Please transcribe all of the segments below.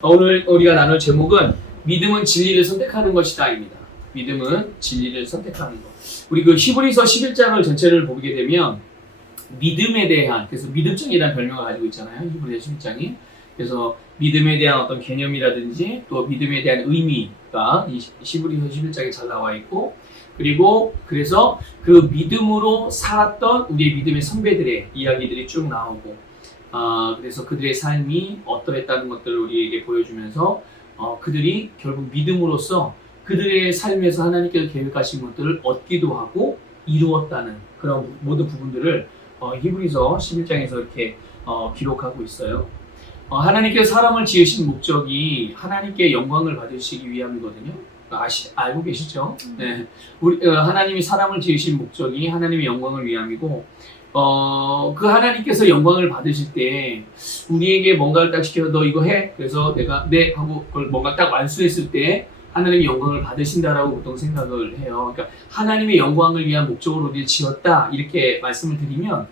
오늘 우리가 나눌 제목은 믿음은 진리를 선택하는 것이다입니다. 믿음은 진리를 선택하는 것. 우리 그 히브리서 11장을 전체를 보게 되면 믿음에 대한, 그래서 믿음장이라는 별명을 가지고 있잖아요. 히브리서 11장이. 그래서 믿음에 대한 어떤 개념이라든지 또 믿음에 대한 의미가 이 히브리서 11장에 잘 나와 있고, 그리고 그래서 그 믿음으로 살았던 우리의 믿음의 선배들의 이야기들이 쭉 나오고, 그래서 그들의 삶이 어떠했다는 것들을 우리에게 보여주면서 그들이 결국 믿음으로써 그들의 삶에서 하나님께서 계획하신 것들을 얻기도 하고 이루었다는 그런 모든 부분들을 히브리서 11장에서 이렇게 기록하고 있어요. 하나님께서 사람을 지으신 목적이 하나님께 영광을 받으시기 위함이거든요. 알고 계시죠? 네. 하나님이 사람을 지으신 목적이 하나님의 영광을 위함이고, 그 하나님께서 영광을 받으실 때 우리에게 뭔가를 딱 시켜서 너 이거 해. 그래서 내가 네 하고 그걸 뭔가 딱 완수했을 때 하나님의 영광을 받으신다라고 보통 생각을 해요. 그러니까 하나님의 영광을 위한 목적으로 우리를 지었다 이렇게 말씀을 드리면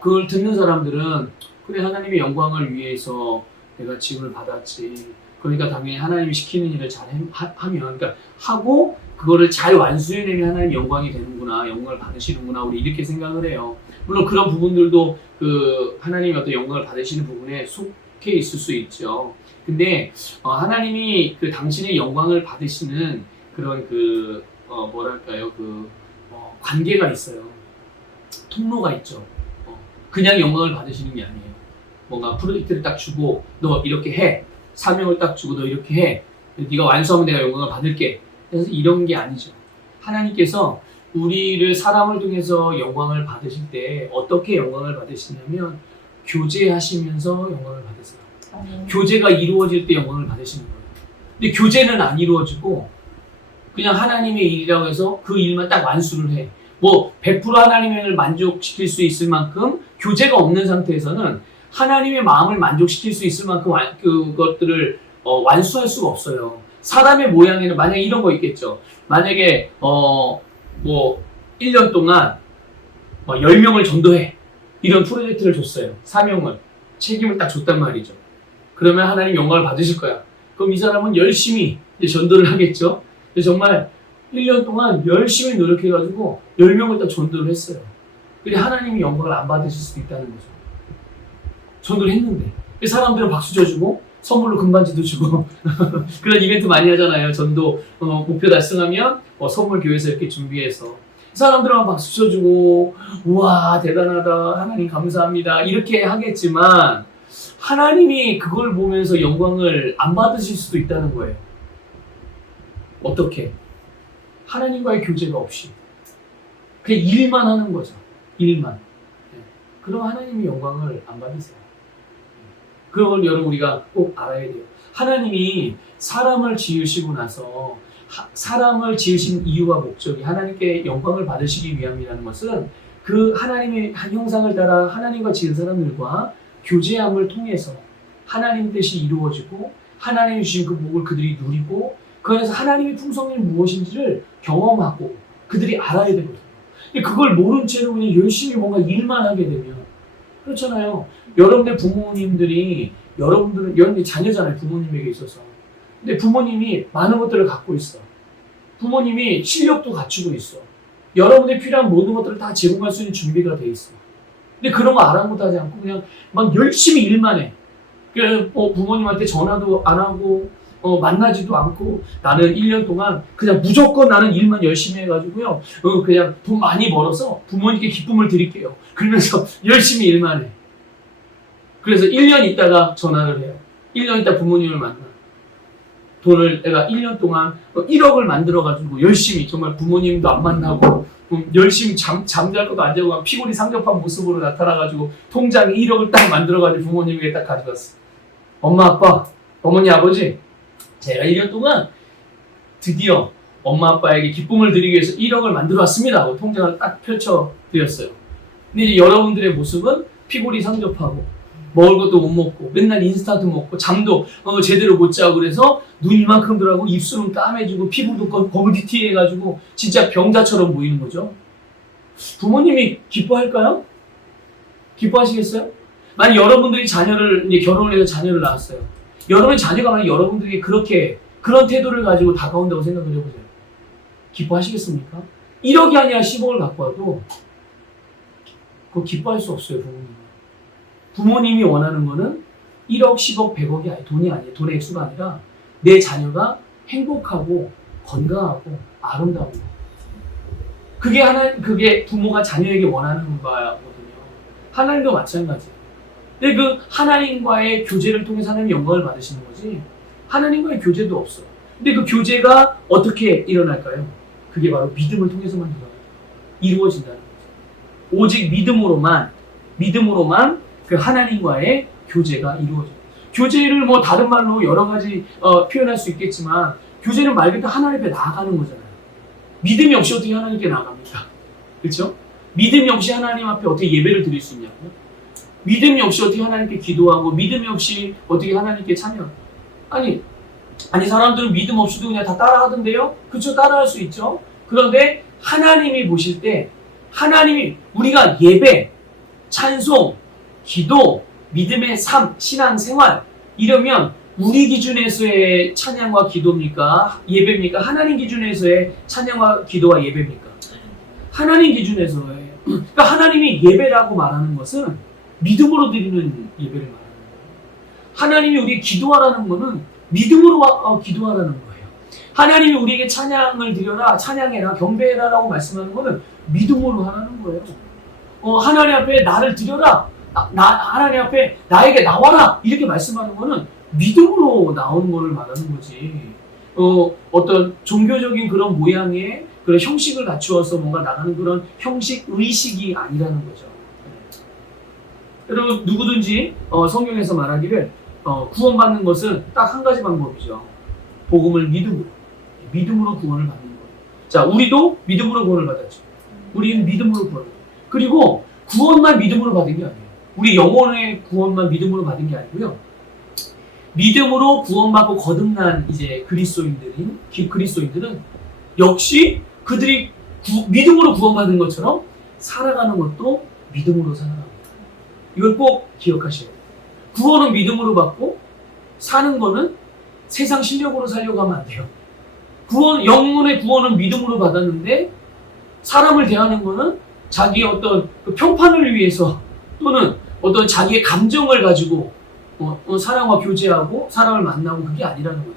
그걸 듣는 사람들은 그래 하나님의 영광을 위해서 내가 지음을 받았지. 그러니까 당연히 하나님이 시키는 일을 잘 하면, 그러니까 하고 그거를 잘 완수해내면 하나님 영광이 되는구나, 영광을 받으시는구나, 우리 이렇게 생각을 해요. 물론 그런 부분들도 그 하나님이 어떤 영광을 받으시는 부분에 속해 있을 수 있죠. 근데 하나님이 그 당신의 영광을 받으시는 그런 그 뭐랄까요, 그 관계가 있어요. 통로가 있죠. 그냥 영광을 받으시는 게 아니에요. 뭔가 프로젝트를 딱 주고 너 이렇게 해. 사명을 딱 주고 너 이렇게 해. 네가 완수하면 내가 영광을 받을게. 그래서 이런 게 아니죠. 하나님께서 우리를 사람을 통해서 영광을 받으실 때 어떻게 영광을 받으시냐면 교제하시면서 영광을 받으세요. 교제가 이루어질 때 영광을 받으시는 거예요. 근데 교제는 안 이루어지고 그냥 하나님의 일이라고 해서 그 일만 딱 완수를 해. 뭐 100% 하나님을 만족시킬 수 있을 만큼 교제가 없는 상태에서는 하나님의 마음을 만족시킬 수 있을 만큼 그것들을 완수할 수가 없어요. 사람의 모양에는 만약에 이런 거 있겠죠. 만약에 뭐 1년 동안 10명을 전도해. 이런 프로젝트를 줬어요. 사명을, 책임을 딱 줬단 말이죠. 그러면 하나님 영광을 받으실 거야. 그럼 이 사람은 열심히 이제 전도를 하겠죠. 그래서 정말 1년 동안 열심히 노력해가지고 10명을 딱 전도를 했어요. 근데 하나님이 영광을 안 받으실 수도 있다는 거죠. 전도를 했는데 사람들은 박수 쳐주고 선물로 금반지도 주고 그런 이벤트 많이 하잖아요. 전도 목표 달성하면 선물 교회에서 이렇게 준비해서 사람들은 박수 쳐주고 우와 대단하다 하나님 감사합니다 이렇게 하겠지만 하나님이 그걸 보면서 영광을 안 받으실 수도 있다는 거예요. 어떻게? 하나님과의 교제가 없이 그냥 일만 하는 거죠. 일만. 그럼 하나님이 영광을 안 받으세요. 그런 걸 여러분 우리가 꼭 알아야 돼요. 하나님이 사람을 지으시고 나서 사람을 지으신 이유와 목적이 하나님께 영광을 받으시기 위함이라는 것은 그 하나님의 형상을 따라 하나님과 지은 사람들과 교제함을 통해서 하나님 뜻이 이루어지고 하나님이 주신 그 복을 그들이 누리고 그 안에서 하나님의 풍성이 무엇인지를 경험하고 그들이 알아야 되거든요. 그걸 모른 채로 그냥 열심히 뭔가 일만 하게 되면 그렇잖아요. 여러분의 부모님들이 여러분들이 자녀잖아요. 부모님에게 있어서. 근데 부모님이 많은 것들을 갖고 있어. 부모님이 실력도 갖추고 있어. 여러분의 필요한 모든 것들을 다 제공할 수 있는 준비가 돼 있어. 근데 그런 거 아랑곳하지 않고 그냥 막 열심히 일만 해. 부모님한테 전화도 안 하고 만나지도 않고 나는 1년 동안 그냥 무조건 나는 일만 열심히 해가지고요. 그냥 돈 많이 벌어서 부모님께 기쁨을 드릴게요. 그러면서 열심히 일만 해. 그래서 1년 있다가 전화를 해요. 1년 있다 부모님을 만나. 돈을 내가 1년 동안 1억을 만들어가지고 열심히 정말 부모님도 안 만나고 열심히 잠잘 것도 안 자고 피곤이 상접한 모습으로 나타나가지고 통장에 1억을 딱 만들어가지고 부모님에게 딱 가져갔어. 엄마 아빠 어머니 아버지 제가 1년 동안 드디어 엄마 아빠에게 기쁨을 드리기 위해서 1억을 만들어 왔습니다 하고 통장을 딱 펼쳐드렸어요. 근데 이제 여러분들의 모습은 피골이 상접하고 먹을 것도 못 먹고 맨날 인스턴트 먹고 잠도 제대로 못 자고 그래서 눈 이만큼 들어가고 입술은 까매지고 피부도 거무디티해가지고 진짜 병자처럼 보이는 거죠. 부모님이 기뻐할까요? 기뻐하시겠어요? 만약 여러분들이 이제 결혼을 해서 자녀를 낳았어요. 여러분 자녀가 만약 여러분들에게 그런 태도를 가지고 다가온다고 생각을 해보세요. 기뻐하시겠습니까? 1억이 아니라 10억을 갖고 와도 그거 기뻐할 수 없어요, 부모님은. 부모님이 원하는 거는 1억, 10억, 100억이 아니에요. 돈이 아니에요. 돈의 액수가 아니라 내 자녀가 행복하고 건강하고 아름다운 거. 그게 부모가 자녀에게 원하는 거거든요. 하나님도 마찬가지예요. 근데 그 하나님과의 교제를 통해서 하나님 영광을 받으시는 거지, 하나님과의 교제도 없어. 근데 그 교제가 어떻게 일어날까요? 그게 바로 믿음을 통해서만 이루어진다는 거죠. 오직 믿음으로만 그 하나님과의 교제가 이루어져요. 교제를 뭐 다른 말로 여러 가지 표현할 수 있겠지만, 교제는 말 그대로 하나님 앞에 나아가는 거잖아요. 믿음이 없이 어떻게 하나님께 나아갑니까? 그렇죠? 믿음이 없이 하나님 앞에 어떻게 예배를 드릴 수 있냐고요? 믿음이 없이 어떻게 하나님께 기도하고, 믿음이 없이 어떻게 하나님께 찬양? 아니 사람들은 믿음 없이도 그냥 다 따라하던데요? 그렇죠? 따라할 수 있죠. 그런데 하나님이 보실 때, 하나님이 우리가 예배, 찬송, 기도, 믿음의 삶, 신앙생활 이러면 우리 기준에서의 찬양과 기도입니까? 예배입니까? 하나님 기준에서의 찬양과 기도와 예배입니까? 하나님 기준에서의. 그러니까 하나님이 예배라고 말하는 것은 믿음으로 드리는 예배를 말하는 거예요. 하나님이 우리에게 기도하라는 것은 믿음으로 기도하라는 거예요. 하나님이 우리에게 찬양을 드려라, 찬양해라, 경배해라 라고 말씀하는 것은 믿음으로 하라는 거예요. 하나님 앞에 나를 드려라, 하나님 앞에 나에게 나와라 이렇게 말씀하는 것은 믿음으로 나오는 것을 말하는 거지. 어떤 종교적인 그런 모양의 그런 형식을 갖추어서 뭔가 나가는 그런 형식 의식이 아니라는 거죠. 여러분 누구든지 성경에서 말하기를 구원받는 것은 딱 한 가지 방법이죠. 복음을 믿음으로 구원을 받는 거예요. 자, 우리도 믿음으로 구원을 받았죠. 우리는 믿음으로 구원을. 그리고 구원만 믿음으로 받은 게 아니에요. 우리 영혼의 구원만 믿음으로 받은 게 아니고요. 믿음으로 구원받고 거듭난 이제 그리스도인들은 역시 그들이 믿음으로 구원받은 것처럼 살아가는 것도 믿음으로 살아갑니다. 이걸 꼭 기억하셔야 돼요. 구원은 믿음으로 받고 사는 거는 세상 실력으로 살려고 하면 안 돼요. 영혼의 구원은 믿음으로 받았는데 사람을 대하는 거는 자기의 어떤 그 평판을 위해서 또는 어떤 자기의 감정을 가지고 사람과 교제하고 사람을 만나고 그게 아니라는 거죠.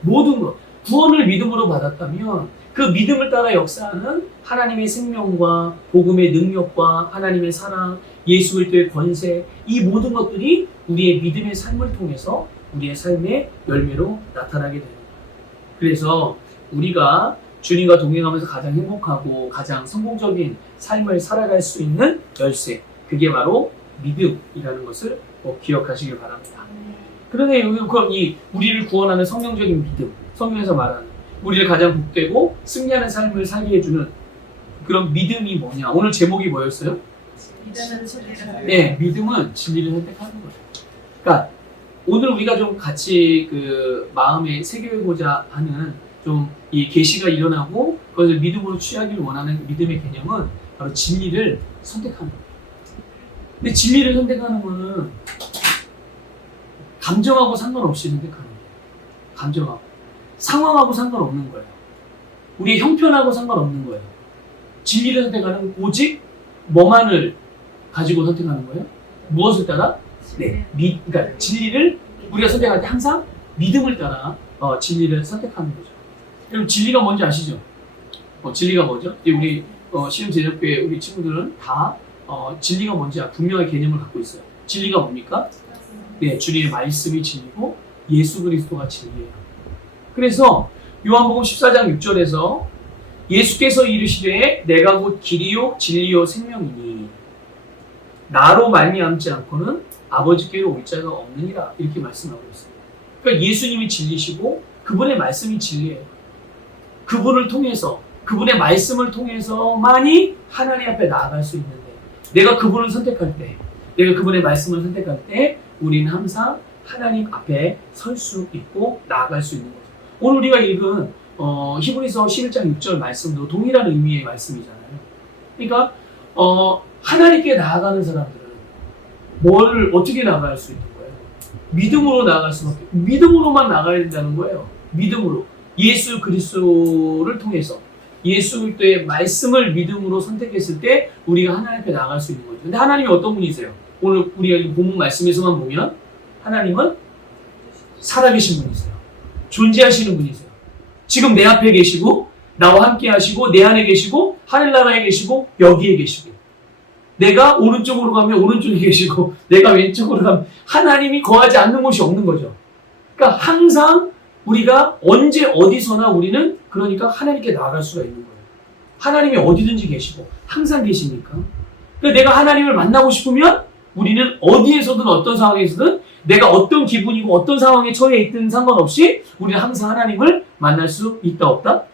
모든 것. 구원을 믿음으로 받았다면 그 믿음을 따라 역사하는 하나님의 생명과 복음의 능력과 하나님의 사랑, 예수 그리스도의 권세, 이 모든 것들이 우리의 믿음의 삶을 통해서 우리의 삶의 열매로 나타나게 됩니다. 그래서 우리가 주님과 동행하면서 가장 행복하고 가장 성공적인 삶을 살아갈 수 있는 열쇠, 그게 바로 믿음이라는 것을 꼭 기억하시길 바랍니다. 그런데 그럼 우리를 구원하는 성경적인 믿음, 성경에서 말하는 우리를 가장 복되고 승리하는 삶을 살게 해주는 그런 믿음이 뭐냐? 오늘 제목이 뭐였어요? 네, 믿음은 진리를 선택하는 거예요. 그러니까 오늘 우리가 좀 같이 그 마음에 새겨보자 하는 좀 이 계시가 일어나고 그것을 믿음으로 취하기를 원하는 믿음의 개념은 바로 진리를 선택하는 거예요. 근데 진리를 선택하는 거는 감정하고 상관없이 선택하는 거예요. 감정하고. 상황하고 상관없는 거예요. 우리의 형편하고 상관없는 거예요. 진리를 선택하는 오직 뭐만을 가지고 선택하는 거예요? 무엇을 따라? 네, 그러니까 진리를 우리가 선택할 때 항상 믿음을 따라 진리를 선택하는 거죠. 그럼 진리가 뭔지 아시죠? 진리가 뭐죠? 우리 시흥제자교회 우리 친구들은 다 진리가 뭔지 분명한 개념을 갖고 있어요. 진리가 뭡니까? 네, 주님의 말씀이 진리고 예수 그리스도가 진리예요. 그래서 요한복음 14장 6절에서 예수께서 이르시되 내가 곧 길이요 진리요 생명이니 나로 말미암지 않고는 아버지께로 올 자가 없느니라 이렇게 말씀하고 있어요. 그러니까 예수님이 진리시고 그분의 말씀이 진리예요. 그분을 통해서 그분의 말씀을 통해서만이 하나님 앞에 나아갈 수 있는데 내가 그분을 선택할 때 내가 그분의 말씀을 선택할 때 우리는 항상 하나님 앞에 설 수 있고 나아갈 수 있는 거죠. 오늘 우리가 읽은 히브리서 11장 6절 말씀도 동일한 의미의 말씀이잖아요. 그러니까 하나님께 나아가는 사람들은 뭘 어떻게 나아갈 수 있는 거예요? 믿음으로 나아갈 수밖에. 믿음으로만 나가야 된다는 거예요. 믿음으로. 예수 그리스도를 통해서. 예수 그리스도의 말씀을 믿음으로 선택했을 때 우리가 하나님 앞에 나아갈 수 있는 거죠. 근데 하나님이 어떤 분이세요? 오늘 우리가 본문 말씀에서만 보면 하나님은 살아계신 분이세요. 존재하시는 분이세요. 지금 내 앞에 계시고 나와 함께 하시고 내 안에 계시고 하늘나라에 계시고 여기에 계시고 내가 오른쪽으로 가면 오른쪽에 계시고 내가 왼쪽으로 가면 하나님이 거하지 않는 곳이 없는 거죠. 그러니까 항상 우리가 언제 어디서나 우리는 그러니까 하나님께 나아갈 수가 있는 거예요. 하나님이 어디든지 계시고 항상 계시니까. 그러니까 내가 하나님을 만나고 싶으면 우리는 어디에서든 어떤 상황에서든 내가 어떤 기분이고 어떤 상황에 처해 있든 상관없이 우리는 항상 하나님을 만날 수 있다 없다?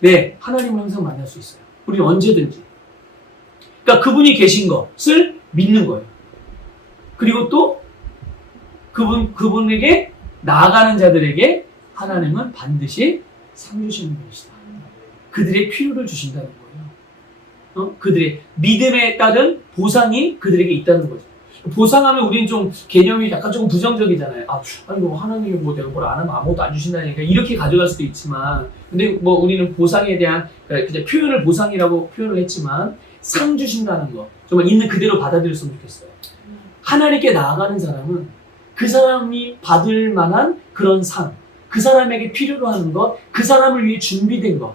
네, 하나님을 항상 만날 수 있어요. 우리는 언제든지. 그러니까 그분이 계신 것을 믿는 거예요. 그리고 또 그분에게 나아가는 자들에게 하나님은 반드시 상 주시는 분이시다. 그들의 필요를 주신다는 거예요. 그들의 믿음에 따른 보상이 그들에게 있다는 거죠. 보상하면 우리는 좀 개념이 약간 조금 부정적이잖아요. 아니 뭐 하나님이 뭐 내가 뭘 안 하면 아무것도 안 주신다니까 이렇게 가져갈 수도 있지만, 근데 뭐 우리는 보상에 대한 그냥 표현을 보상이라고 표현을 했지만 상 주신다는 거 정말 있는 그대로 받아들였으면 좋겠어요. 하나님께 나아가는 사람은 그 사람이 받을 만한 그런 상, 그 사람에게 필요로 하는 것, 그 사람을 위해 준비된 것.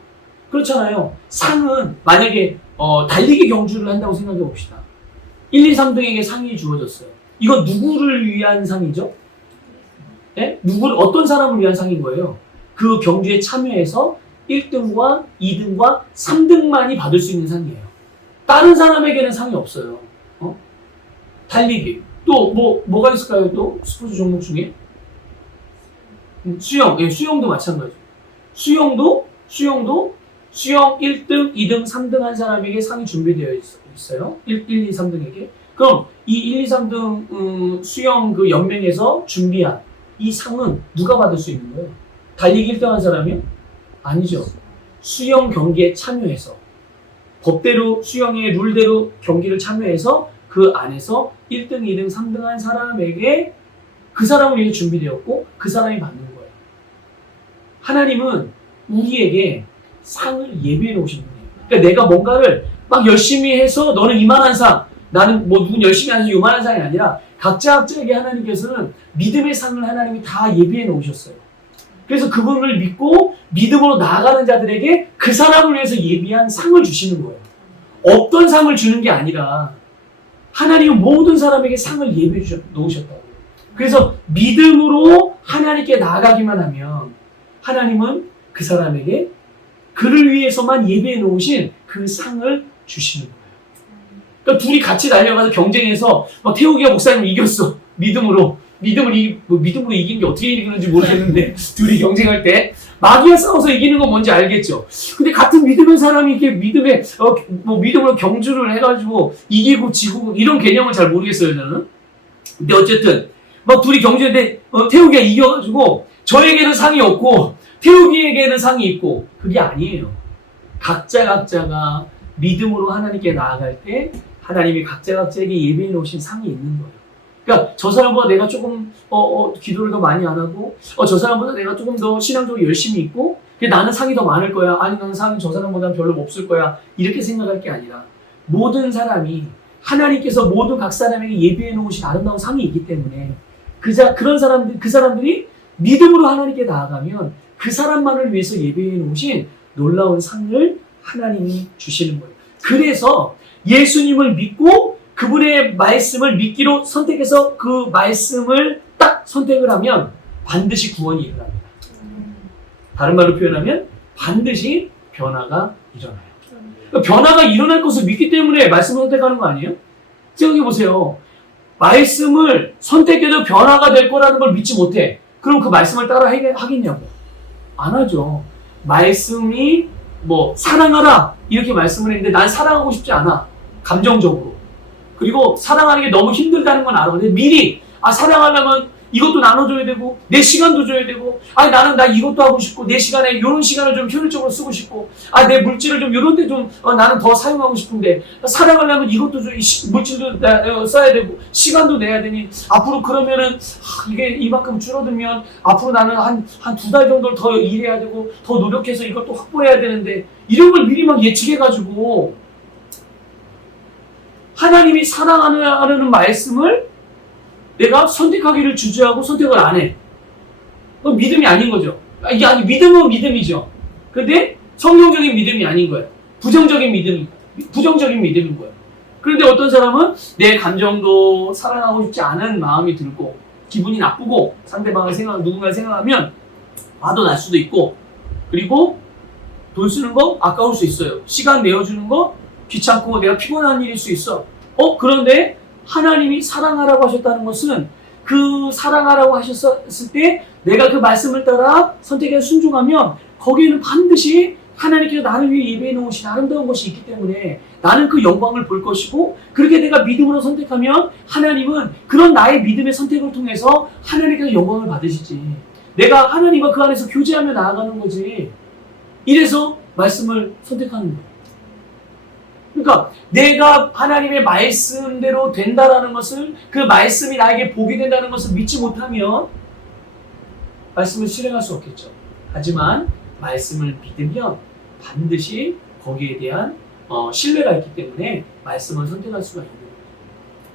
그렇잖아요. 상은 만약에 달리기 경주를 한다고 생각해 봅시다. 1, 2, 3등에게 상이 주어졌어요. 이건 누구를 위한 상이죠? 네? 어떤 사람을 위한 상인 거예요? 그 경주에 참여해서 1등과 2등과 3등만이 받을 수 있는 상이에요. 다른 사람에게는 상이 없어요. 달리기. 또 뭐가 있을까요? 또 스포츠 종목 중에? 수영. 예, 수영도 마찬가지죠. 수영도 수영 1등, 2등, 3등 한 사람에게 상이 준비되어 있어요. 1, 2, 3등에게. 그럼 이 1, 2, 3등 수영 그 연맹에서 준비한 이 상은 누가 받을 수 있는 거예요? 달리기 1등 한 사람이요? 아니죠. 수영 경기에 참여해서 법대로 수영의 룰대로 경기를 참여해서 그 안에서 1등, 2등, 3등 한 사람에게 그 사람을 위해 준비되었고 그 사람이 받는 거예요. 하나님은 우리에게 상을 예비해 놓으신 분이에요. 그러니까 내가 뭔가를 막 열심히 해서 너는 이만한 상, 나는 뭐 누군 열심히 하는 요만한 상이 아니라 각자에게 하나님께서는 믿음의 상을 하나님이 다 예비해 놓으셨어요. 그래서 그분을 믿고 믿음으로 나아가는 자들에게 그 사람을 위해서 예비한 상을 주시는 거예요. 어떤 상을 주는 게 아니라 하나님은 모든 사람에게 상을 예비해 놓으셨다고요. 그래서 믿음으로 하나님께 나아가기만 하면 하나님은 그 사람에게 그를 위해서만 예비해 놓으신 그 상을 주시는 거예요. 그러니까 둘이 같이 달려가서 경쟁해서 태우기가 목사님 이겼어. 믿음으로 이기는 게 어떻게 이기는지 모르겠는데 둘이 경쟁할 때 마귀와 싸워서 이기는 건 뭔지 알겠죠. 근데 같은 믿음의 사람이 이렇게 믿음으로 경주를 해가지고 이기고 지고 이런 개념을 잘 모르겠어요, 저는. 근데 어쨌든 둘이 경주인데 태우기가 이겨가지고 저에게는 상이 없고 태우기에게는 상이 있고 그게 아니에요. 각자가 믿음으로 하나님께 나아갈 때 하나님이 각자에게 예비해 놓으신 상이 있는 거예요. 그러니까 저 사람보다 내가 조금 기도를 더 많이 안 하고 저 사람보다 내가 조금 더 신앙적으로 열심히 있고 나는 상이 더 많을 거야. 아니 나는 상이 저 사람보다는 별로 없을 거야. 이렇게 생각할 게 아니라 모든 사람이 하나님께서 모든 각 사람에게 예비해 놓으신 아름다운 상이 있기 때문에 그 사람들이 믿음으로 하나님께 나아가면 그 사람만을 위해서 예비해 놓으신 놀라운 상을 하나님이 주시는 거예요. 그래서 예수님을 믿고 그분의 말씀을 믿기로 선택해서 그 말씀을 딱 선택을 하면 반드시 구원이 일어납니다. 다른 말로 표현하면 반드시 변화가 일어나요. 그러니까 변화가 일어날 것을 믿기 때문에 말씀을 선택하는 거 아니에요? 생각해 보세요. 말씀을 선택해도 변화가 될 거라는 걸 믿지 못해. 그럼 그 말씀을 따라 하겠냐고. 안 하죠. 말씀이 사랑하라 이렇게 말씀을 했는데 난 사랑하고 싶지 않아. 감정적으로. 그리고 사랑하는 게 너무 힘들다는 건 알아. 근데 미리 사랑하려면 이것도 나눠줘야 되고 내 시간도 줘야 되고 아니 나는 나 이것도 하고 싶고 내 시간에 이런 시간을 좀 효율적으로 쓰고 싶고 아 내 물질을 좀 이런 데 좀 나는 더 사용하고 싶은데 사랑하려면 이것도 좀 물질도 써야 되고 시간도 내야 되니 앞으로 그러면은 이게 이만큼 줄어들면 앞으로 나는 한 두 달 정도를 더 일해야 되고 더 노력해서 이것도 확보해야 되는데 이런 걸 미리 막 예측해가지고 하나님이 사랑하는 말씀을 내가 선택하기를 주저하고 선택을 안 해. 그건 믿음이 아닌 거죠. 이게 아니 믿음은 믿음이죠. 근데 성경적인 믿음이 아닌 거예요. 부정적인 믿음인 거예요. 그런데 어떤 사람은 내 감정도 사랑하고 싶지 않은 마음이 들고 기분이 나쁘고 상대방을 누군가를 생각하면 화도 날 수도 있고 그리고 돈 쓰는 거 아까울 수 있어요. 시간 내어주는 거 귀찮고 내가 피곤한 일일 수 있어. 그런데 하나님이 사랑하라고 하셨다는 것은 그 사랑하라고 하셨을 때 내가 그 말씀을 따라 선택에 순종하면 거기에는 반드시 하나님께서 나를 위해 예배해 놓으신 아름다운 것이 있기 때문에 나는 그 영광을 볼 것이고 그렇게 내가 믿음으로 선택하면 하나님은 그런 나의 믿음의 선택을 통해서 하나님께서 영광을 받으시지. 내가 하나님과 그 안에서 교제하며 나아가는 거지. 이래서 말씀을 선택하는 거예요. 그러니까 내가 하나님의 말씀대로 된다라는 것을 그 말씀이 나에게 복이 된다는 것을 믿지 못하면 말씀을 실행할 수 없겠죠. 하지만 말씀을 믿으면 반드시 거기에 대한 신뢰가 있기 때문에 말씀을 선택할 수가 있는 거예요.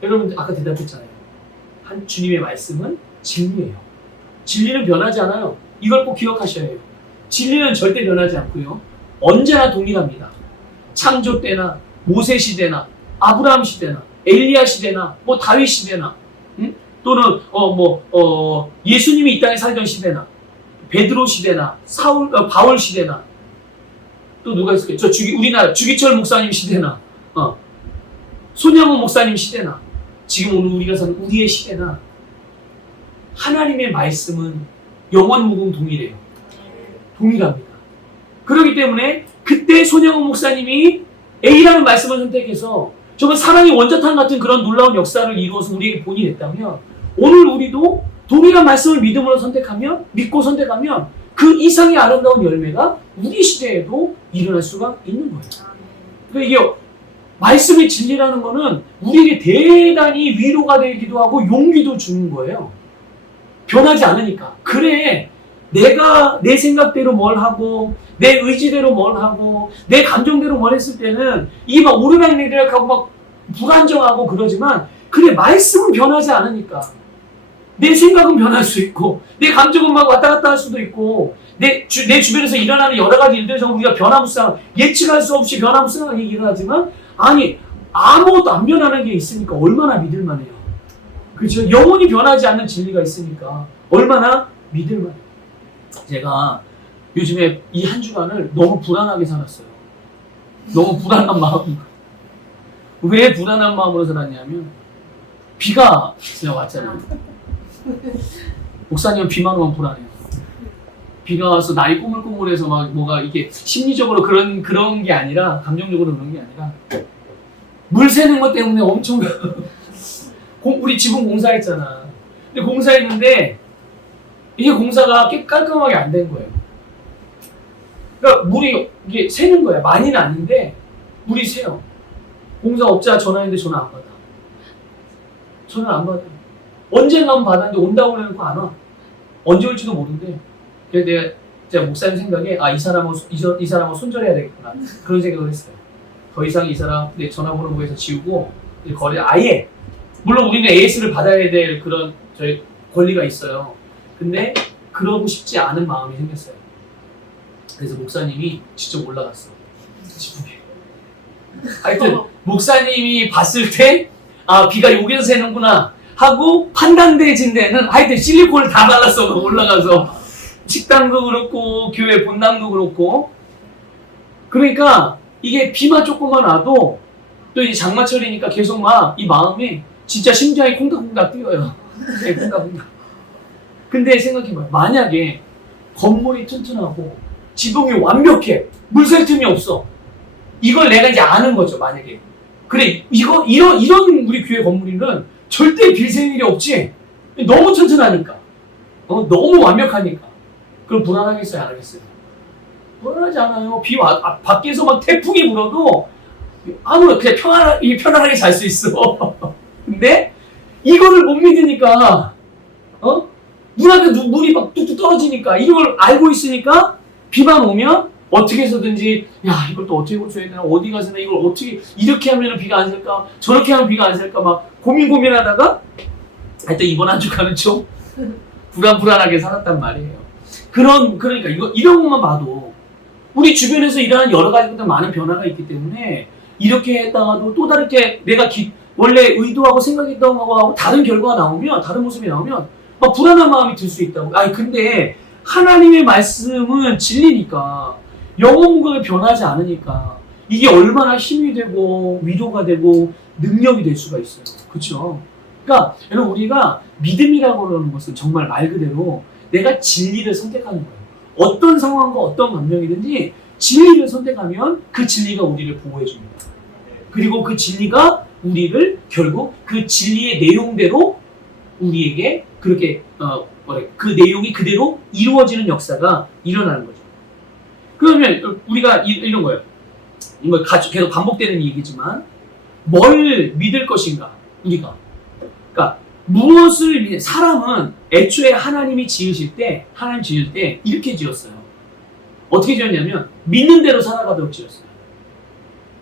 여러분 아까 대답했잖아요. 한 주님의 말씀은 진리예요. 진리는 변하지 않아요. 이걸 꼭 기억하셔야 해요. 진리는 절대 변하지 않고요. 언제나 동일합니다. 창조 때나 모세 시대나 아브라함 시대나 엘리야 시대나 뭐 다윗 시대나 또는 예수님이 이 땅에 살던 시대나 베드로 시대나 바울 시대나 또 누가 있을까요? 우리나라 주기철 목사님 시대나 손양호 목사님 시대나 지금 오늘 우리가 사는 우리의 시대나 하나님의 말씀은 영원무궁 동일해요. 동일합니다. 그렇기 때문에 그때 손양호 목사님이 A라는 말씀을 선택해서 정말 사랑의 원자탄 같은 그런 놀라운 역사를 이루어서 우리에게 본이 됐다면 오늘 우리도 동일한 말씀을 믿음으로 믿고 선택하면 그 이상의 아름다운 열매가 우리 시대에도 일어날 수가 있는 거예요. 그러니까 이게 말씀의 진리라는 거는 우리에게 대단히 위로가 되기도 하고 용기도 주는 거예요. 변하지 않으니까. 그래 내가 내 생각대로 뭘 하고 내 의지대로 뭘 하고 내 감정대로 뭘 했을 때는 이게 막 오르락내리락하고 막 불안정하고 그러지만 그래 말씀은 변하지 않으니까 내 생각은 변할 수 있고 내 감정은 막 왔다 갔다 할 수도 있고 내 주변에서 일어나는 여러 가지 일들에서 우리가 변화무쌍 예측할 수 없이 변화무쌍하게 일어나지만 아니 아무것도 안 변하는 게 있으니까 얼마나 믿을만해요. 그렇죠? 영원히 변하지 않는 진리가 있으니까 얼마나 믿을만해요. 제가 요즘에 이 한 주간을 너무 불안하게 살았어요. 너무 불안한 마음. 왜 불안한 마음으로 살았냐면 비가 그냥 왔잖아요. 목사님은 비만 오면 불안해요. 비가 와서 날이 꾸물꾸물해서 막 뭐가 이게 심리적으로 그런 게 아니라 감정적으로 그런 게 아니라 물 새는 것 때문에 엄청 우리 집은 공사했잖아. 근데 공사했는데 이게 공사가 깔끔하게 안 된 거예요. 그러니까 물이 이게 새는 거야. 많이는 아닌데 물이 새요. 공사업자 전화했는데 전화 안 받아. 전화 안 받아. 언젠가 한번 받았는데 온다고 해놓고 안 와. 언제 올지도 모른대. 그래서 제가 목사님 생각에 이 사람하고 손절해야 되겠구나. 그런 생각을 했어요. 더 이상 이 사람 내 전화번호부에서 지우고 거래 아예 물론 우리는 AS를 받아야 될 그런 저희 권리가 있어요. 근데 그러고 싶지 않은 마음이 생겼어요. 그래서 목사님이 직접 올라갔어. 지붕에. 하여튼 목사님이 봤을 때 비가 여기서 새는구나 하고 판단되진 데는 하여튼 실리콘을 다 발랐어. 올라가서 식당도 그렇고 교회 본당도 그렇고. 그러니까 이게 비만 조금만 와도 또 이제 장마철이니까 계속 막 이 마음이 진짜 심장이 콩닥콩닥 뛰어요. 네, 콩닥콩닥. 근데 생각해봐요. 만약에 건물이 튼튼하고 지붕이 완벽해. 물 셀 틈이 없어. 이걸 내가 이제 아는 거죠. 만약에. 그래 이런 우리 교회 건물이는 절대 빌 셀 일이 없지. 너무 튼튼하니까. 너무 완벽하니까. 그럼 불안하겠어요? 안 하겠어요? 불안하지 않아요. 밖에서 막 태풍이 불어도 아무나 그냥 편안하게 잘 수 있어. 근데 이거를 못 믿으니까, 눈앞에 물이 막 뚝뚝 떨어지니까, 이걸 알고 있으니까 비만 오면 어떻게 해서든지, 야, 이걸 또 어떻게 고쳐야 되나, 어디 가서나 이걸 어떻게, 이렇게 하면 비가 안 셀까, 저렇게 하면 비가 안 셀까, 막 고민하다가, 하여튼 이번 한 주간은 좀 불안하게 살았단 말이에요. 그러니까 이런 것만 봐도, 우리 주변에서 일어나는 여러 가지 많은 변화가 있기 때문에, 이렇게 했다가도 또 다르게 내가 원래 의도하고 생각했던 거하고 다른 결과가 나오면, 다른 모습이 나오면, 막 불안한 마음이 들 수 있다고. 근데 하나님의 말씀은 진리니까, 영혼과 변하지 않으니까, 이게 얼마나 힘이 되고, 위로가 되고, 능력이 될 수가 있어요. 그렇죠? 그러니까, 여러분, 우리가 믿음이라고 하는 것은 정말 말 그대로 내가 진리를 선택하는 거예요. 어떤 상황과 어떤 감정이든지 진리를 선택하면 그 진리가 우리를 보호해 줍니다. 그리고 그 진리가 우리를 결국 그 진리의 내용대로 우리에게 그렇게 그 내용이 그대로 이루어지는 역사가 일어나는 거죠. 그러면 우리가 이런 거예요. 이거 계속 반복되는 얘기지만 뭘 믿을 것인가 우리가. 그러니까 무엇을 사람은 애초에 하나님 지을 때 이렇게 지었어요. 어떻게 지었냐면 믿는 대로 살아가도록 지었어요.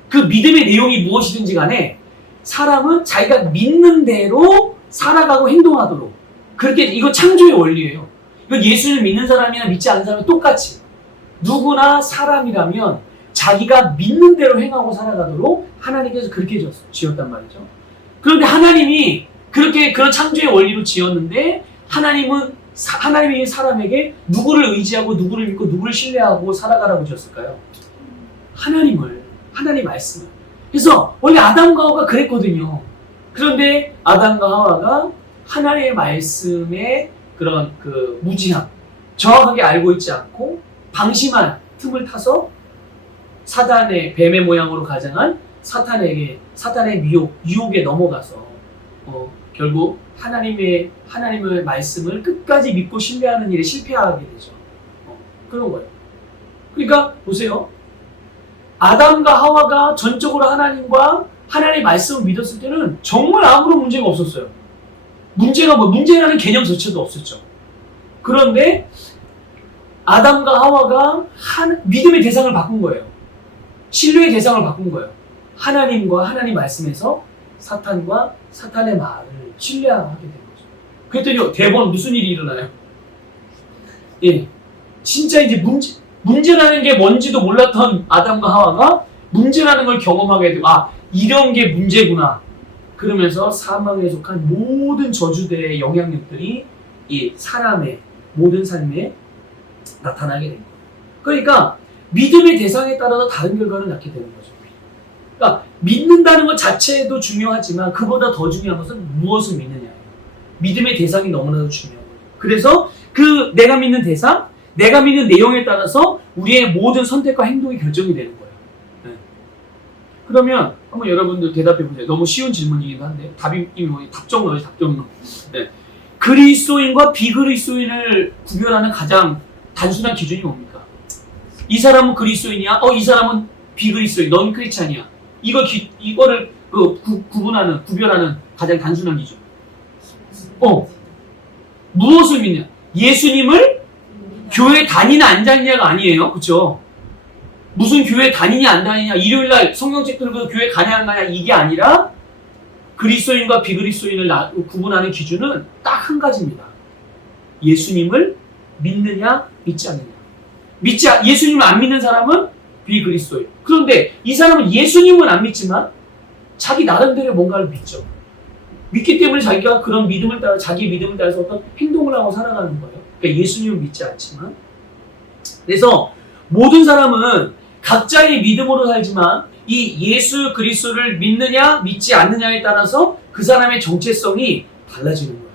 그 믿음의 내용이 무엇이든지 간에 사람은 자기가 믿는 대로 살아가고 행동하도록. 그렇게 이거 창조의 원리예요. 이거 예수를 믿는 사람이나 믿지 않는 사람은 똑같이 누구나 사람이라면 자기가 믿는 대로 행하고 살아가도록 하나님께서 그렇게 지었단 말이죠. 그런데 하나님이 그런 창조의 원리로 지었는데 하나님이 사람에게 누구를 의지하고 누구를 믿고 누구를 신뢰하고 살아가라고 지었을까요? 하나님 말씀을. 그래서 원래 아담과 하와가 그랬거든요. 그런데 아담과 하와가 하나님의 말씀의 그런 무지함, 정확하게 알고 있지 않고 방심한 틈을 타서 뱀의 모양으로 가장한 사탄의 유혹에 넘어가서 결국 하나님의 말씀을 끝까지 믿고 신뢰하는 일에 실패하게 되죠. 그런 거예요. 그러니까 보세요. 아담과 하와가 전적으로 하나님의 말씀을 믿었을 때는 정말 아무런 문제가 없었어요. 문제라는 개념조차도 없었죠. 그런데 아담과 하와가 믿음의 대상을 바꾼 거예요. 신뢰의 대상을 바꾼 거예요. 하나님과 하나님 말씀에서 사탄과 사탄의 말을 신뢰하게 된 거죠. 그랬더니 대번 무슨 일이 일어나요? 예, 진짜 이제 문제라는 게 뭔지도 몰랐던 아담과 하와가 문제라는 걸 경험하게 되고 이런 게 문제구나. 그러면서 사망에 속한 모든 저주들의 영향력들이 이 사람의 모든 삶에 나타나게 된 거예요. 그러니까 믿음의 대상에 따라서 다른 결과를 낳게 되는 거죠. 그러니까 믿는다는 것 자체도 중요하지만 그보다 더 중요한 것은 무엇을 믿느냐예요. 믿음의 대상이 너무나도 중요한 거예요. 그래서 내가 믿는 대상, 내가 믿는 내용에 따라서 우리의 모든 선택과 행동이 결정이 되는 거예요. 네. 그러면 한번 여러분들 대답해 보세요. 너무 쉬운 질문이기도 한데 답정너예요. 네. 그리스도인과 비그리스도인을 구별하는 가장 단순한 기준이 뭡니까? 이 사람은 그리스도인이야? 이 사람은 비그리스도인, 넌 크리스찬이야. 이거를 구별하는 가장 단순한 기준. 무엇을 믿냐? 예수님을 교회 다니냐 안 다니냐가 아니에요. 그렇죠? 무슨 교회 다니냐 안 다니냐, 일요일날 성경책 들고 교회 가냐 안 가냐 이게 아니라 그리스도인과 비그리스도인을 구분하는 기준은 딱 한 가지입니다. 예수님을 믿느냐 믿지 않느냐. 예수님을 안 믿는 사람은 비그리스도인. 그런데 이 사람은 예수님은 안 믿지만 자기 나름대로 뭔가를 믿죠. 믿기 때문에 자기가 그런 믿음을 따라 자기 믿음을 따라서 어떤 행동을 하고 살아가는 거예요. 그러니까 예수님을 믿지 않지만. 그래서 모든 사람은 각자의 믿음으로 살지만 이 예수 그리스도를 믿느냐 믿지 않느냐에 따라서 그 사람의 정체성이 달라지는 거예요.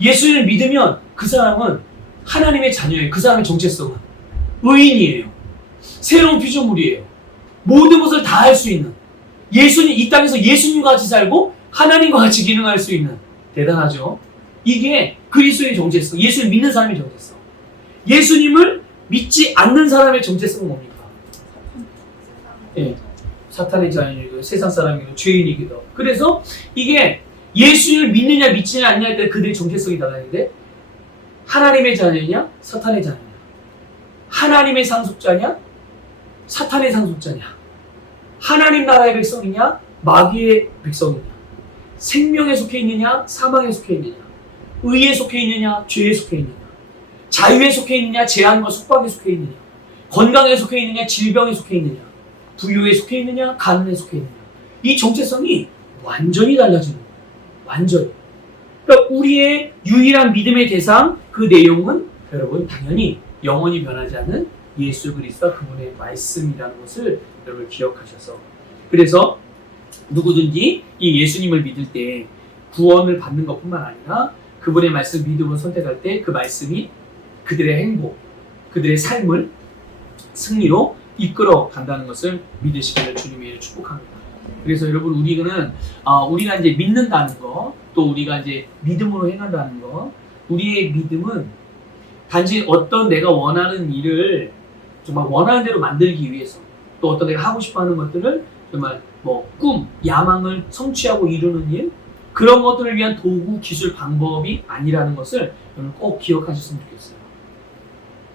예수님을 믿으면 그 사람은 하나님의 자녀예요. 그 사람의 정체성은 의인이에요. 새로운 피조물이에요. 모든 것을 다 할 수 있는, 이 땅에서 예수님과 같이 살고 하나님과 같이 기능할 수 있는, 대단하죠. 이게 그리스도의 정체성, 예수를 믿는 사람의 정체성. 예수님을 믿지 않는 사람의 정체성은 뭡니까? 예, 사탄의 자녀이고 세상 사람이고 죄인이기도. 그래서 이게 예수를 믿느냐 믿지 않느냐에 따라 그들의 정체성이 달라지는데 하나님의 자녀냐 사탄의 자녀냐, 하나님의 상속자냐 사탄의 상속자냐, 하나님 나라의 백성이냐 마귀의 백성이냐, 생명에 속해 있느냐 사망에 속해 있느냐, 의에 속해 있느냐 죄에 속해 있느냐, 자유에 속해 있느냐 재앙과 속박에 속해 있느냐, 건강에 속해 있느냐 질병에 속해 있느냐, 부유에 속해 있느냐 가난에 속해 있느냐. 이 정체성이 완전히 달라지는 거예요. 완전히. 그러니까 우리의 유일한 믿음의 대상, 그 내용은 여러분 당연히 영원히 변하지 않는 예수 그리스도 그분의 말씀이라는 것을 여러분 기억하셔서, 그래서 누구든지 이 예수님을 믿을 때 구원을 받는 것뿐만 아니라 그분의 말씀 믿음을 선택할 때 그 말씀이 그들의 행복, 그들의 삶을 승리로 이끌어 간다는 것을 믿으시기를 주님의 축복합니다. 그래서 여러분 우리가 이제 믿는다는 거, 또 우리가 이제 믿음으로 행한다는 거, 우리의 믿음은 단지 어떤 내가 원하는 일을 정말 원하는 대로 만들기 위해서, 또 어떤 내가 하고 싶어하는 것들을 정말 뭐 꿈, 야망을 성취하고 이루는 일, 그런 것들을 위한 도구, 기술, 방법이 아니라는 것을 여러분 꼭 기억하셨으면 좋겠어요.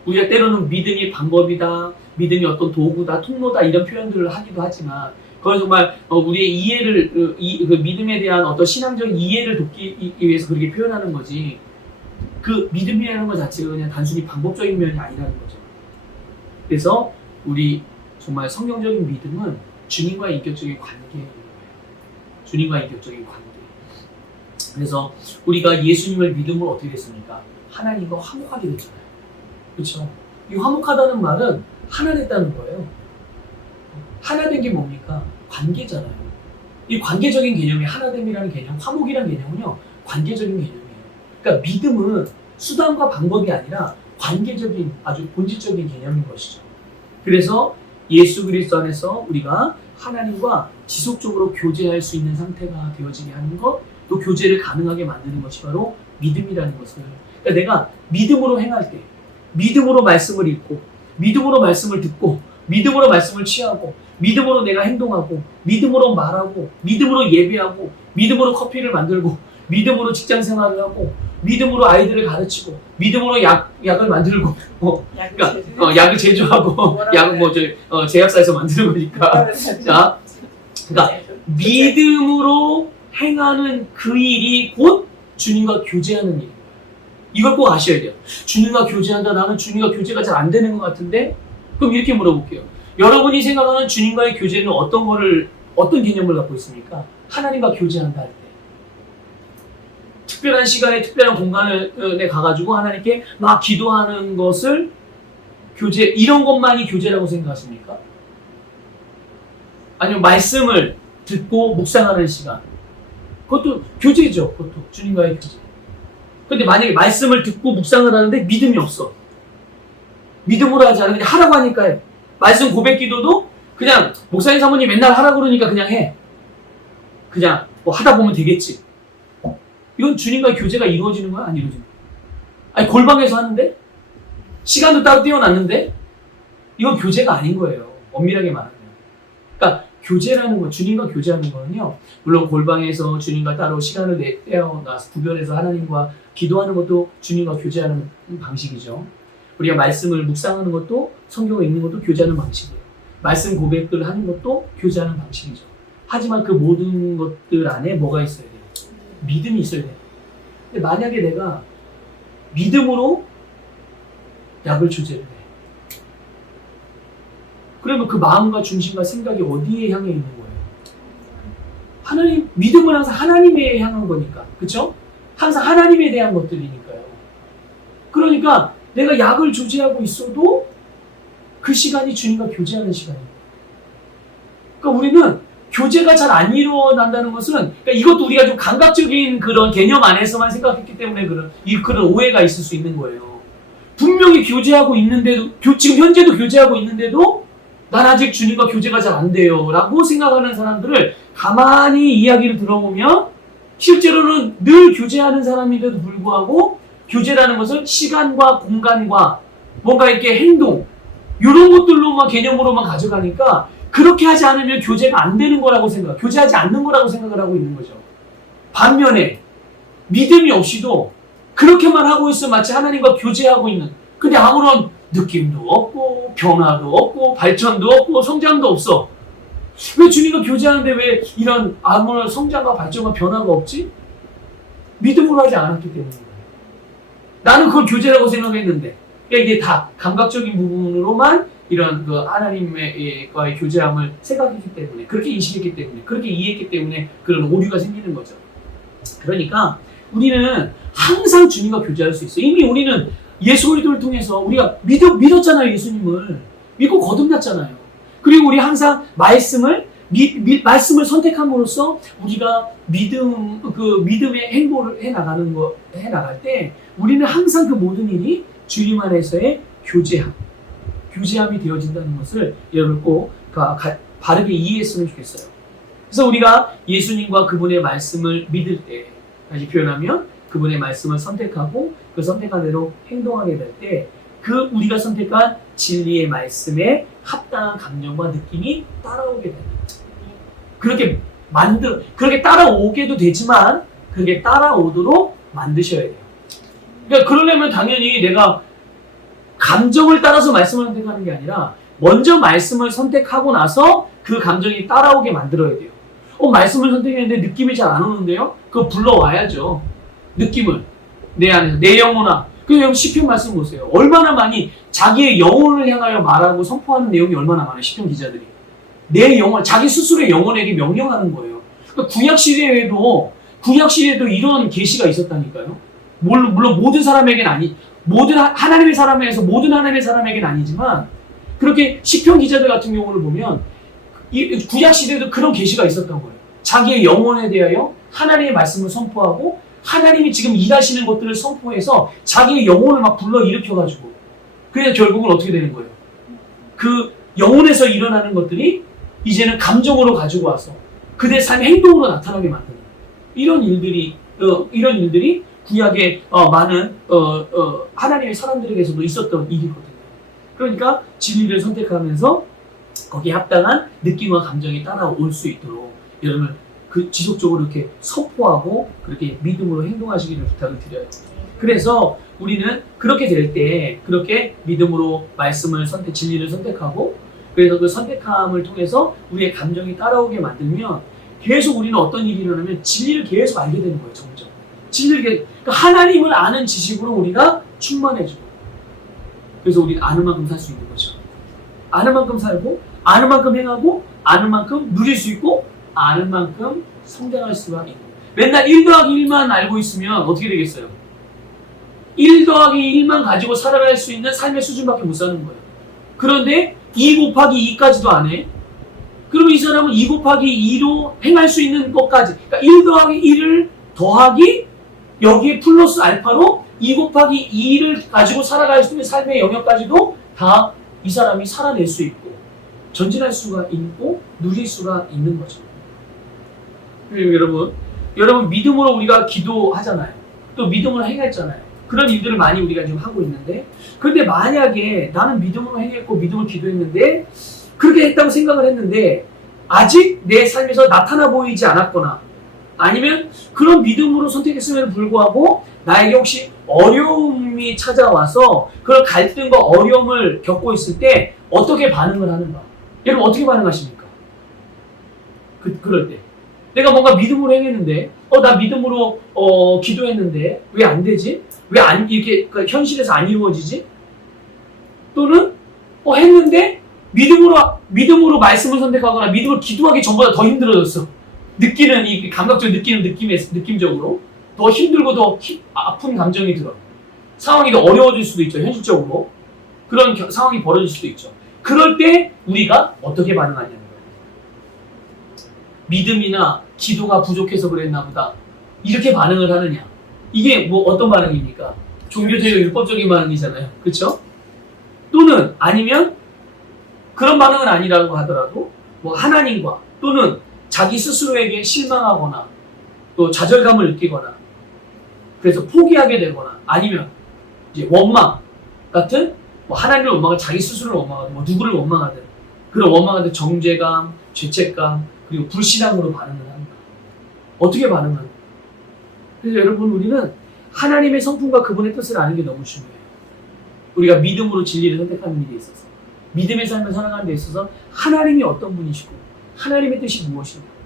우리가 때로는 믿음이 방법이다, 믿음이 어떤 도구다, 통로다 이런 표현들을 하기도 하지만 그건 정말 우리의 이해를, 그 믿음에 대한 어떤 신앙적인 이해를 돕기 위해서 그렇게 표현하는 거지, 그 믿음이라는 것 자체가 그냥 단순히 방법적인 면이 아니라는 거죠. 그래서 우리 정말 성경적인 믿음은 주님과의 인격적인 관계예요. 주님과의 인격적인 관계. 그래서 우리가 예수님을 믿음으로 어떻게 됐습니까? 하나님과 화목하게 됐잖아요. 그렇죠? 이 화목하다는 말은 하나 됐다는 거예요. 하나 된 게 뭡니까? 관계잖아요. 이 관계적인 개념이 하나됨이라는 개념, 화목이라는 개념은요, 관계적인 개념이에요. 그러니까 믿음은 수단과 방법이 아니라 관계적인, 아주 본질적인 개념인 것이죠. 그래서 예수 그리스도 안에서 우리가 하나님과 지속적으로 교제할 수 있는 상태가 되어지게 하는 것, 또 교제를 가능하게 만드는 것이 바로 믿음이라는 것을. 그러니까 내가 믿음으로 행할 때, 믿음으로 말씀을 읽고, 믿음으로 말씀을 듣고, 믿음으로 말씀을 취하고, 믿음으로 내가 행동하고, 믿음으로 말하고, 믿음으로 예배하고, 믿음으로 커피를 만들고, 믿음으로 직장 생활을 하고, 믿음으로 아이들을 가르치고, 믿음으로 약을 만들고, 그러니까 약을 제조하고, 약은 제약사에서 만드는 거니까. 자, 그러니까 믿음으로 행하는 그 일이 곧 주님과 교제하는 일이에요. 이걸 꼭 아셔야 돼요. 주님과 교제한다. 나는 주님과 교제가 잘 안 되는 것 같은데? 그럼 이렇게 물어볼게요. 여러분이 생각하는 주님과의 교제는 어떤 개념을 갖고 있습니까? 하나님과 교제한다 할 때. 특별한 시간에 특별한 공간에 가가지고 하나님께 막 기도하는 것을 교제, 이런 것만이 교제라고 생각하십니까? 아니면 말씀을 듣고 묵상하는 시간. 그것도 교제죠. 그것도 주님과의 교제. 근데 만약에 말씀을 듣고 묵상을 하는데 믿음이 없어. 믿음으로 하지 않으면 그냥 하라고 하니까요. 말씀 고백 기도도 그냥 목사님 사모님 맨날 하라고 그러니까 그냥 해. 그냥 뭐 하다 보면 되겠지. 이건 주님과의 교제가 이루어지는 거야? 안 이루어지는 거야? 아니 골방에서 하는데? 시간도 따로 띄워놨는데? 이건 교제가 아닌 거예요. 엄밀하게 말하면. 그러니까 교제라는 거, 주님과 교제하는 거는요, 물론 골방에서 주님과 따로 시간을 떼어놔서 구별해서 하나님과 기도하는 것도 주님과 교제하는 방식이죠. 우리가 말씀을 묵상하는 것도, 성경을 읽는 것도 교제하는 방식이에요. 말씀 고백을 하는 것도 교제하는 방식이죠. 하지만 그 모든 것들 안에 뭐가 있어야 돼요? 믿음이 있어야 돼요. 근데 만약에 내가 믿음으로 약을 조제를 해. 그러면 그 마음과 중심과 생각이 어디에 향해 있는 거예요? 하나님, 믿음은 항상 하나님에 향한 거니까. 그쵸? 항상 하나님에 대한 것들이니까요. 그러니까 내가 약을 조제하고 있어도 그 시간이 주님과 교제하는 시간이에요. 그러니까 우리는 교제가 잘 안 일어난다는 것은, 그러니까 이것도 우리가 좀 감각적인 그런 개념 안에서만 생각했기 때문에 그런 오해가 있을 수 있는 거예요. 분명히 교제하고 있는데도, 지금 현재도 교제하고 있는데도 난 아직 주님과 교제가 잘 안 돼요 라고 생각하는 사람들을 가만히 이야기를 들어보면 실제로는 늘 교제하는 사람인데도 불구하고 교제라는 것은 시간과 공간과 뭔가 이렇게 행동 이런 것들로만 개념으로만 가져가니까 그렇게 하지 않으면 교제가 안 되는 거라고 교제하지 않는 거라고 생각을 하고 있는 거죠. 반면에 믿음이 없이도 그렇게만 하고 있으면 마치 하나님과 교제하고 있는 근데 아무런 느낌도 없고 변화도 없고 발전도 없고 성장도 없어. 왜 주님과 교제하는데 왜 이런 아무런 성장과 발전과 변화가 없지? 믿음으로 하지 않았기 때문이에요. 나는 그걸 교제라고 생각했는데 그러니까 이게 다 감각적인 부분으로만 이런 그 하나님과의 교제함을 생각했기 때문에 그렇게 인식했기 때문에 그렇게 이해했기 때문에 그런 오류가 생기는 거죠. 그러니까 우리는 항상 주님과 교제할 수 있어요. 이미 우리는 예수 그리스도를 통해서 우리가 믿었잖아요. 예수님을 믿고 거듭났잖아요. 그리고 우리 항상 말씀을 선택함으로써 우리가 믿음의 행보를 해 나갈 때 우리는 항상 그 모든 일이 주님 안에서의 교제함이 되어진다는 것을 여러분 꼭 바르게 이해했으면 좋겠어요. 그래서 우리가 예수님과 그분의 말씀을 믿을 때, 다시 표현하면 그분의 말씀을 선택하고 그 선택한 대로 행동하게 될 때 그 우리가 선택한 진리의 말씀에 합당한 감정과 느낌이 따라오게 되는 거예요. 그렇게 따라오게도 되지만 그렇게 따라오도록 만드셔야 돼요. 그러니까 그러려면 당연히 내가 감정을 따라서 말씀을 선택하는 게 아니라 먼저 말씀을 선택하고 나서 그 감정이 따라오게 만들어야 돼요. 말씀을 선택했는데 느낌이 잘 안 오는데요? 그거 불러와야죠. 느낌을. 내 안에서. 내 영혼아. 그럼 시편 말씀 보세요. 얼마나 많이 자기의 영혼을 향하여 말하고 선포하는 내용이 얼마나 많아요. 시편 기자들이. 내 영혼, 자기 스스로의 영혼에게 명령하는 거예요. 그러니까 구약 시대에도 이런 계시가 있었다니까요. 물론 모든 사람에게는 모든 하나님의 사람에서 모든 하나님의 사람에게는 아니지만 그렇게 시편 기자들 같은 경우를 보면 구약 시대에도 그런 계시가 있었던 거예요. 자기의 영혼에 대하여 하나님의 말씀을 선포하고 하나님이 지금 일하시는 것들을 선포해서 자기의 영혼을 막 불러 일으켜가지고 그래서 결국은 어떻게 되는 거예요? 그 영혼에서 일어나는 것들이 이제는 감정으로 가지고 와서 그들의 삶의 행동으로 나타나게 만드는 이런 일들이 구약의 많은 하나님의 사람들에게서도 있었던 일이거든요. 그러니까 진리를 선택하면서 거기에 합당한 느낌과 감정이 따라올 수 있도록 여러분 지속적으로 이렇게 선포하고 그렇게 믿음으로 행동하시기를 부탁을 드려요. 그래서 우리는 그렇게 될 때 그렇게 믿음으로 진리를 선택하고 그래서 그 선택함을 통해서 우리의 감정이 따라오게 만들면 계속 우리는 어떤 일이 일어나면 진리를 계속 알게 되는 거예요. 점점. 그러니까 하나님을 아는 지식으로 우리가 충만해지고 그래서 우리는 아는 만큼 살 수 있는 거죠. 아는 만큼 살고 아는 만큼 행하고 아는 만큼 누릴 수 있고 아는 만큼 성장할 수가 있고 맨날 1 더하기 1만 알고 있으면 어떻게 되겠어요? 1 더하기 1만 가지고 살아갈 수 있는 삶의 수준밖에 못 사는 거예요. 그런데 2 곱하기 2까지도 안 해. 그러면 이 사람은 2 곱하기 2로 행할 수 있는 것까지 그러니까 1 더하기 1을 더하기 여기에 플러스 알파로 2 곱하기 2를 가지고 살아갈 수 있는 삶의 영역까지도 다 이 사람이 살아낼 수 있고 전진할 수가 있고 누릴 수가 있는 거죠. 그리고 여러분 믿음으로 우리가 기도하잖아요. 또 믿음으로 행했잖아요. 그런 일들을 많이 우리가 지금 하고 있는데 그런데 만약에 나는 믿음으로 행했고 믿음으로 기도했는데 그렇게 했다고 생각을 했는데 아직 내 삶에서 나타나 보이지 않았거나 아니면 그런 믿음으로 선택했음에도 불구하고 나에게 혹시 어려움이 찾아와서 그런 갈등과 어려움을 겪고 있을 때 어떻게 반응을 하는가? 여러분 어떻게 반응하십니까? 그럴 때 내가 뭔가 믿음으로 행했는데 나 믿음으로 기도했는데 왜 안 되지? 왜 이렇게 현실에서 안 이루어지지? 또는 했는데 믿음으로 말씀을 선택하거나 믿음으로 기도하기 전보다 더 힘들어졌어. 느끼는 이 감각적으로 느끼는 느낌적으로 더 힘들고 더 아픈 감정이 들어. 상황이 더 어려워질 수도 있죠. 현실적으로 그런 상황이 벌어질 수도 있죠. 그럴 때 우리가 어떻게 반응하냐는 거예요. 믿음이나 기도가 부족해서 그랬나 보다. 이렇게 반응을 하느냐. 이게 뭐 어떤 반응입니까? 종교적이고 율법적인 반응이잖아요. 그렇죠? 또는 아니면 그런 반응은 아니라고 하더라도 뭐 하나님과 또는 자기 스스로에게 실망하거나 또 좌절감을 느끼거나 그래서 포기하게 되거나 아니면 이제 원망 같은 뭐 하나님을 원망하든 자기 스스로를 원망하든 뭐 누구를 원망하든 그런 원망하든 정죄감, 죄책감 그리고 불신앙으로 반응을 합니다. 어떻게 반응하는? 그래서 여러분 우리는 하나님의 성품과 그분의 뜻을 아는 게 너무 중요해요. 우리가 믿음으로 진리를 선택하는 일에 있어서 믿음의 삶을 살아가는 데 있어서 하나님이 어떤 분이시고 하나님의 뜻이 무엇인가.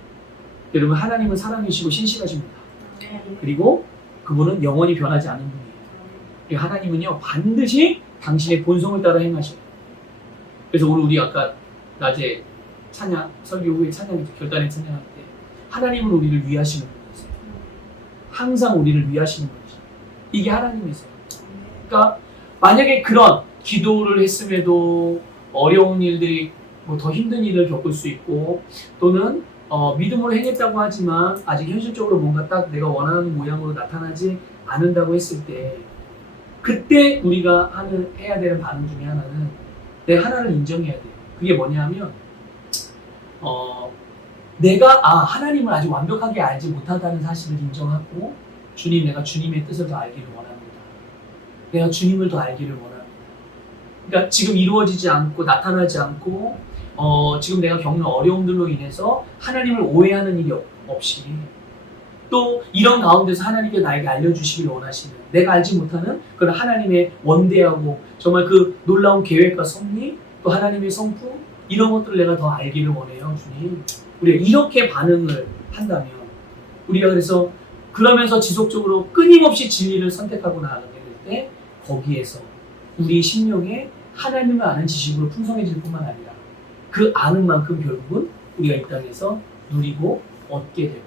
여러분 하나님은 사랑이시고 신실하십니다. 그리고 그분은 영원히 변하지 않는 분이에요. 하나님은요 반드시 당신의 본성을 따라 행하셔요. 그래서 오늘 우리 아까 낮에 찬양 설교 후에 찬양 결단의 찬양할 때 하나님은 우리를 위하시는 분이세요. 항상 우리를 위하시는 분이죠. 이게 하나님이세요. 그러니까 만약에 그런 기도를 했음에도 어려운 일들이 뭐 더 힘든 일을 겪을 수 있고 또는 믿음으로 행했다고 하지만 아직 현실적으로 뭔가 딱 내가 원하는 모양으로 나타나지 않는다고 했을 때 그때 우리가 해야 되는 반응 중에 하나는 내 하나를 인정해야 돼요. 그게 뭐냐 하면 내가 하나님을 아직 완벽하게 알지 못하다는 사실을 인정하고 주님 내가 주님의 뜻을 더 알기를 원합니다. 내가 주님을 더 알기를 원합니다. 그러니까 지금 이루어지지 않고 나타나지 않고 지금 내가 겪는 어려움들로 인해서 하나님을 오해하는 일이 없이 또 이런 가운데서 하나님께 나에게 알려주시길 원하시는 내가 알지 못하는 그런 하나님의 원대하고 정말 그 놀라운 계획과 섭리 또 하나님의 성품 이런 것들을 내가 더 알기를 원해요. 주님 우리가 이렇게 반응을 한다면 우리가 그래서 그러면서 지속적으로 끊임없이 진리를 선택하고 나아가게 될 때 거기에서 우리 심령에 하나님을 아는 지식으로 풍성해질 뿐만 아니라 그 아는 만큼 결국은 우리가 이 땅에서 누리고 얻게 되고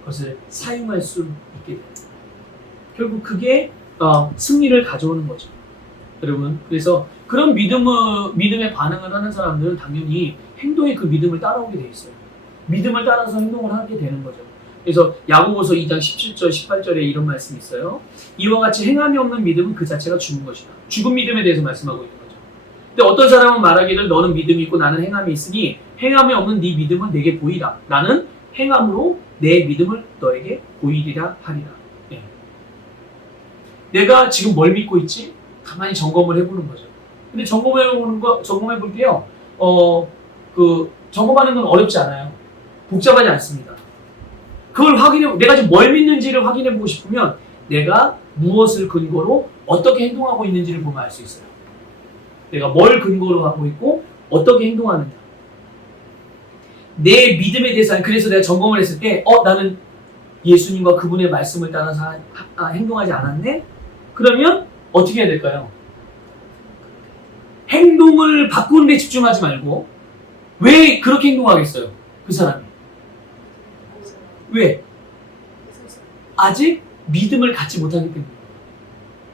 그것을 사용할 수 있게 됩니다. 결국 그게 승리를 가져오는 거죠. 여러분 그래서 그런 믿음의 반응을 하는 사람들은 당연히 행동에 그 믿음을 따라오게 돼 있어요. 믿음을 따라서 행동을 하게 되는 거죠. 그래서 야고보서 2장 17절 18절에 이런 말씀이 있어요. 이와 같이 행함이 없는 믿음은 그 자체가 죽은 것이다. 죽은 믿음에 대해서 말씀하고 있는 거죠. 근데 어떤 사람은 말하기를 너는 믿음이 있고 나는 행함이 있으니 행함이 없는 네 믿음은 내게 보이라. 나는 행함으로 내 믿음을 너에게 보이리라 하리라. 네. 내가 지금 뭘 믿고 있지? 가만히 점검을 해보는 거죠. 근데 점검해 볼 때요. 점검하는 건 어렵지 않아요. 복잡하지 않습니다. 그걸 내가 지금 뭘 믿는지를 확인해 보고 싶으면 내가 무엇을 근거로 어떻게 행동하고 있는지를 보면 알 수 있어요. 내가 뭘 근거로 하고 있고 어떻게 행동하느냐. 내 믿음에 대해서 그래서 내가 점검을 했을 때 나는 예수님과 그분의 말씀을 따라서 행동하지 않았네? 그러면 어떻게 해야 될까요? 행동을 바꾸는 데 집중하지 말고 왜 그렇게 행동하겠어요? 그 사람이. 왜? 아직 믿음을 갖지 못하기 때문에.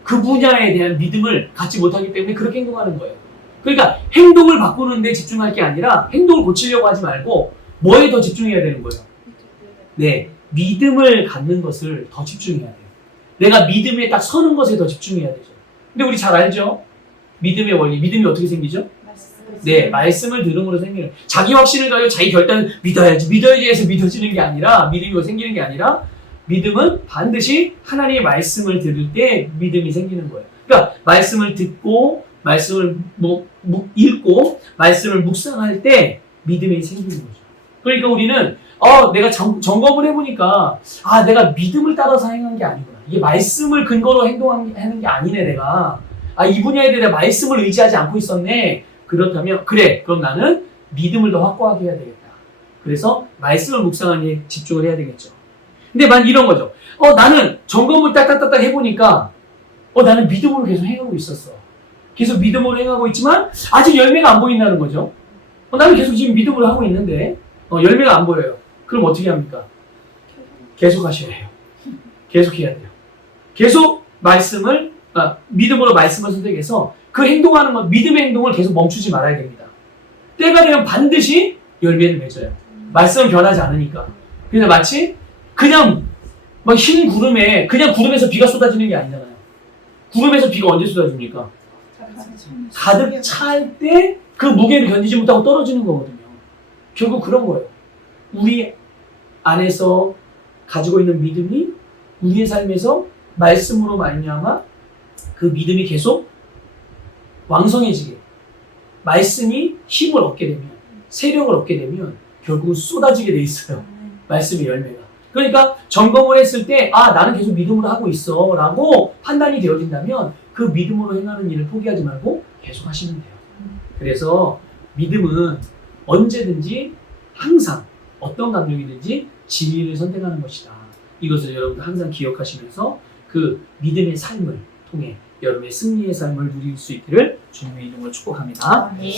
그 분야에 대한 믿음을 갖지 못하기 때문에 그렇게 행동하는 거예요. 그러니까 행동을 바꾸는 데 집중할 게 아니라 행동을 고치려고 하지 말고 뭐에 더 집중해야 되는 거예요? 네, 믿음을 갖는 것을 더 집중해야 돼요. 내가 믿음에 딱 서는 것에 더 집중해야 되죠. 근데 우리 잘 알죠? 믿음의 원리, 믿음이 어떻게 생기죠? 네, 말씀을 들음으로 생기는. 자기 확신을 가지고 자기 결단을 믿어야지 해서 믿어지는 게 아니라, 믿음이 생기는 게 아니라, 믿음은 반드시 하나님의 말씀을 들을 때 믿음이 생기는 거예요. 그러니까 말씀을 듣고, 말씀을 읽고, 말씀을 묵상할 때 믿음이 생기는 거죠. 그러니까 우리는 내가 점검을 해보니까 내가 믿음을 따라서 행한 게 아니구나. 이게 말씀을 근거로 행동하는 게 아니네 내가. 이 분야에 대해 말씀을 의지하지 않고 있었네. 그렇다면 그럼 나는 믿음을 더 확고하게 해야 되겠다. 그래서 말씀을 묵상하는 데 집중을 해야 되겠죠. 근데 이런 거죠. 나는 점검을 딱딱딱딱 해보니까 나는 믿음으로 계속 행하고 있었어. 계속 믿음으로 행하고 있지만 아직 열매가 안 보인다는 거죠. 나는 계속 지금 믿음으로 하고 있는데 열매가 안 보여요. 그럼 어떻게 합니까? 계속 하셔야 해요. 계속 해야 돼요. 계속 믿음으로 말씀을 선택해서 그 행동하는 것, 믿음의 행동을 계속 멈추지 말아야 됩니다. 때가 되면 반드시 열매를 맺어요. 말씀은 변하지 않으니까. 그냥 마치 그냥 흰 구름에 그냥 구름에서 비가 쏟아지는 게 아니잖아요. 구름에서 비가 언제 쏟아집니까? 가득 찰 때 그 무게를 견디지 못하고 떨어지는 거거든요. 결국 그런 거예요. 우리 안에서 가지고 있는 믿음이 우리의 삶에서 말씀으로 말미암아 그 믿음이 계속 왕성해지게, 말씀이 힘을 얻게 되면, 세력을 얻게 되면 결국은 쏟아지게 돼 있어요. 말씀의 열매가. 그러니까 점검을 했을 때 나는 계속 믿음으로 하고 있어 라고 판단이 되어진다면 그 믿음으로 행하는 일을 포기하지 말고 계속 하시면 돼요. 그래서 믿음은 언제든지 항상 어떤 강력이든지 진리를 선택하는 것이다. 이것을 여러분 항상 기억하시면서 그 믿음의 삶을 통해 여러분의 승리의 삶을 누릴 수 있기를 주님의 이름으로 축복합니다.